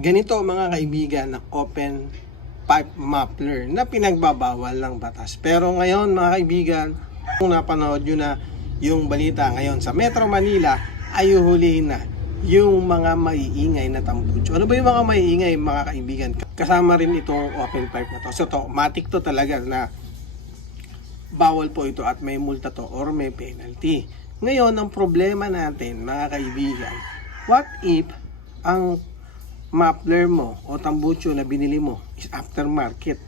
Ganito mga kaibigan ang open pipe muffler na pinagbabawal ng batas. Pero ngayon mga kaibigan, kung napanood nyo na yung balita ngayon sa Metro Manila ay huhulihin na yung mga maiingay na tambucho. Ano ba yung mga maiingay mga kaibigan? Kasama rin itong open pipe na to. So to, matik to talaga na bawal po ito at may multa to or may penalty. Ngayon, ang problema natin mga kaibigan, what if ang muffler mo o tambucho na binili mo is aftermarket?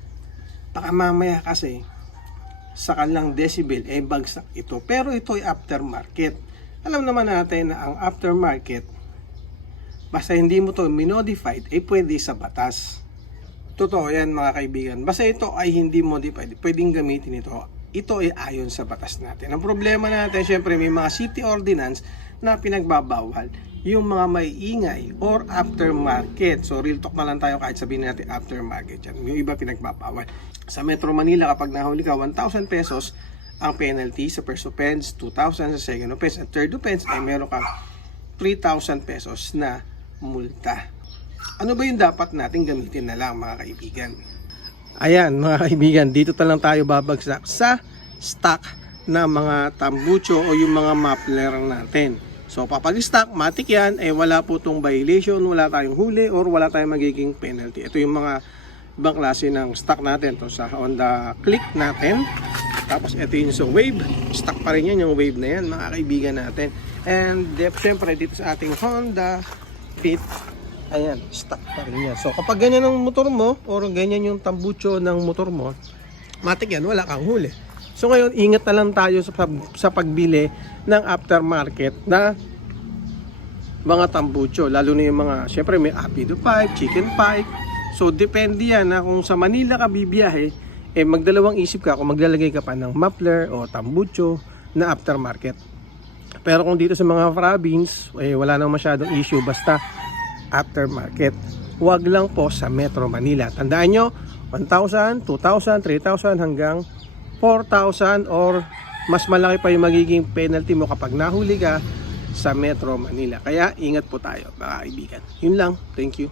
Baka mamaya kasi sa kanilang decibel ay bagsak ito, pero ito ay aftermarket. Alam naman natin na ang aftermarket, basta hindi mo to minodified, ay pwede sa batas. Totoo yan mga kaibigan. Basta ito ay hindi modified, pwedeng gamitin ito. Ito ay ayon sa batas natin. Ang problema natin, syempre may mga city ordinance na pinagbabawal yung mga may ingay or aftermarket. So real talk na lang tayo kahit sabihin natin aftermarket yan. Yung iba pinagbabawal. Sa Metro Manila kapag nahuli ka, 1,000 pesos ang penalty sa first offense, 2,000 sa second offense, at third offense ay meron kang 3,000 pesos na multa. Ano ba yung dapat natin gamitin na lang mga kaibigan? Ayan mga kaibigan, dito lang tayo babagsak sa stock na mga tambucho o yung mga muffler natin. So kapag stock, matik yan, wala po itong violation, wala tayong huli or wala tayong magiging penalty. Ito yung mga ibang klase ng stock natin. So sa Honda Click natin, tapos ito yung sa Wave, stock pa rin yan yung Wave na yan mga kaibigan natin. And syempre dito sa ating Honda Fit, ayan, stock pa rin yan. So kapag ganyan ang motor mo or ganyan yung tambucho ng motor mo, matik yan, wala kang huli. So ngayon, ingat na lang tayo sa pagbili ng aftermarket na mga tambucho. Lalo na yung mga, syempre may apido pipe, chicken pipe. So depende yan na kung sa Manila ka bibiyahe, magdalawang isip ka kung maglalagay ka pa ng muffler o tambucho na aftermarket. Pero kung dito sa mga province, wala nang masyadong issue, basta aftermarket. Huwag lang po sa Metro Manila. Tandaan nyo, 1,000, 2,000, 3,000 hanggang 4,000 or mas malaki pa yung magiging penalty mo kapag nahuli ka sa Metro Manila. Kaya ingat po tayo mga kaibigan. Yun lang. Thank you.